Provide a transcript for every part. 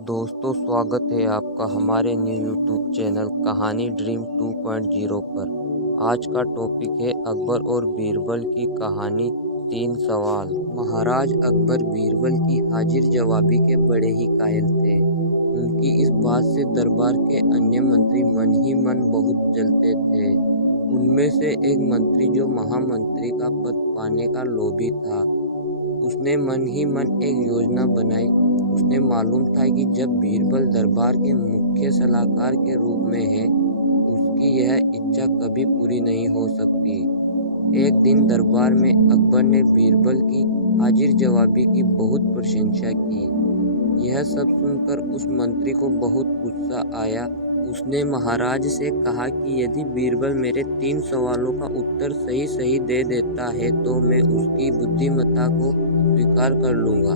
दोस्तों, स्वागत है आपका हमारे न्यू यूट्यूब चैनल कहानी ड्रीम 2.0 पर। आज का टॉपिक है अकबर और बीरबल की कहानी। 3 सवाल। महाराज अकबर बीरबल की हाजिर जवाबी के बड़े ही कायल थे। उनकी इस बात से दरबार के अन्य मंत्री मन ही मन बहुत जलते थे। उनमें से एक मंत्री, जो महामंत्री का पद पाने का लोभी था, उसने मन ही मन एक योजना बनाई। उसे मालूम था कि जब बीरबल दरबार के मुख्य सलाहकार के रूप में है, उसकी यह इच्छा कभी पूरी नहीं हो सकती। एक दिन दरबार में अकबर ने बीरबल की हाजिर जवाबी की बहुत प्रशंसा की। यह सब सुनकर उस मंत्री को बहुत गुस्सा आया। उसने महाराज से कहा कि यदि बीरबल मेरे 3 सवालों का उत्तर सही सही दे देता है तो मैं उसकी बुद्धिमत्ता को स्वीकार कर लूँगा,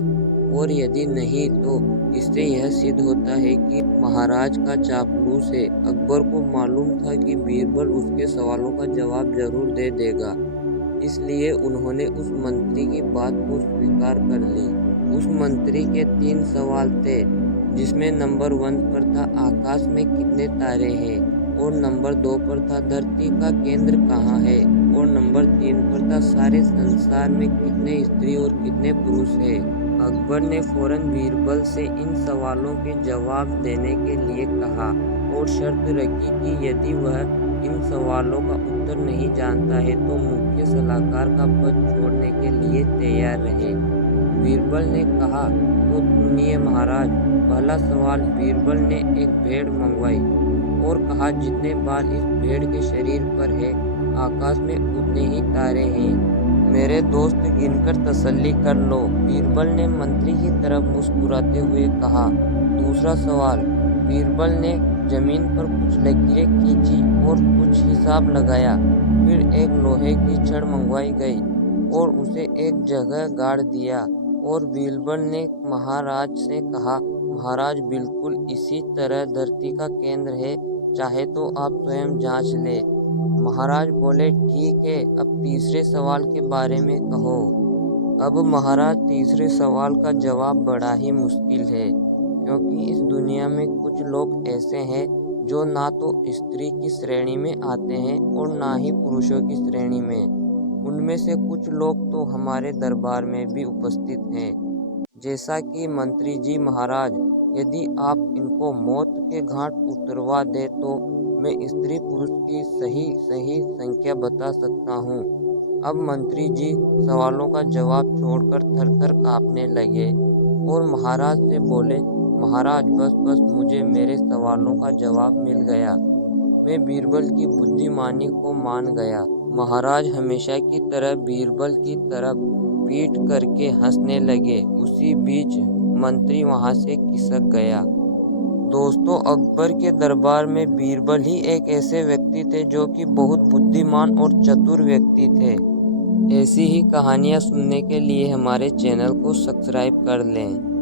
और यदि नहीं तो इससे यह सिद्ध होता है कि महाराज का चापलूस है। अकबर को मालूम था कि बीरबल उसके सवालों का जवाब जरूर दे देगा, इसलिए उन्होंने उस मंत्री की बात को स्वीकार कर ली। उस मंत्री के 3 सवाल थे, जिसमें नंबर 1 पर था आकाश में कितने तारे हैं, और नंबर 2 पर था धरती का केंद्र कहाँ है, और नंबर 3 पर था सारे संसार में कितने स्त्री और कितने पुरुष हैं। अकबर ने फौरन बीरबल से इन सवालों के जवाब देने के लिए कहा, और शर्त रखी कि यदि वह इन सवालों का उत्तर नहीं जानता है तो मुख्य सलाहकार का पद छोड़ने के लिए तैयार रहे। बीरबल ने कहा, तो सुनिए महाराज। पहला सवाल। बीरबल ने एक भेड़ मंगवाई और कहा, जितने बाल इस भेड़ के शरीर पर है, आकाश में उतने ही तारे हैं। मेरे दोस्त, गिनकर तसल्ली कर लो। बीरबल ने मंत्री की तरफ मुस्कुराते हुए कहा। दूसरा सवाल। बीरबल ने जमीन पर कुछ लकीरें खींची और कुछ हिसाब लगाया। फिर एक लोहे की छड़ मंगवाई गई और उसे एक जगह गाड़ दिया, और बीरबल ने महाराज से कहा, महाराज, बिल्कुल इसी तरह धरती का केंद्र है, चाहे तो आप स्वयं जांच ले। महाराज बोले, ठीक है, अब तीसरे सवाल के बारे में कहो। अब महाराज, तीसरे सवाल का जवाब बड़ा ही मुश्किल है, क्योंकि इस दुनिया में कुछ लोग ऐसे हैं जो ना तो स्त्री की श्रेणी में आते हैं और ना ही पुरुषों की श्रेणी में। उनमें से कुछ लोग तो हमारे दरबार में भी उपस्थित हैं, जैसा कि मंत्री जी। महाराज, यदि आप इनको मौत के घाट उतरवा दे तो मैं स्त्री पुरुष की सही सही संख्या बता सकता हूँ। अब मंत्री जी सवालों का जवाब छोड़कर थर-थर कांपने लगे और महाराज से बोले, महाराज, बस बस, मुझे मेरे सवालों का जवाब मिल गया। मैं बीरबल की बुद्धिमानी को मान गया। महाराज हमेशा की तरह बीरबल की तरफ पीठ करके हंसने लगे। उसी बीच मंत्री वहां से खिसक गया। दोस्तों, अकबर के दरबार में बीरबल ही एक ऐसे व्यक्ति थे जो कि बहुत बुद्धिमान और चतुर व्यक्ति थे। ऐसी ही कहानियाँ सुनने के लिए हमारे चैनल को सब्सक्राइब कर लें।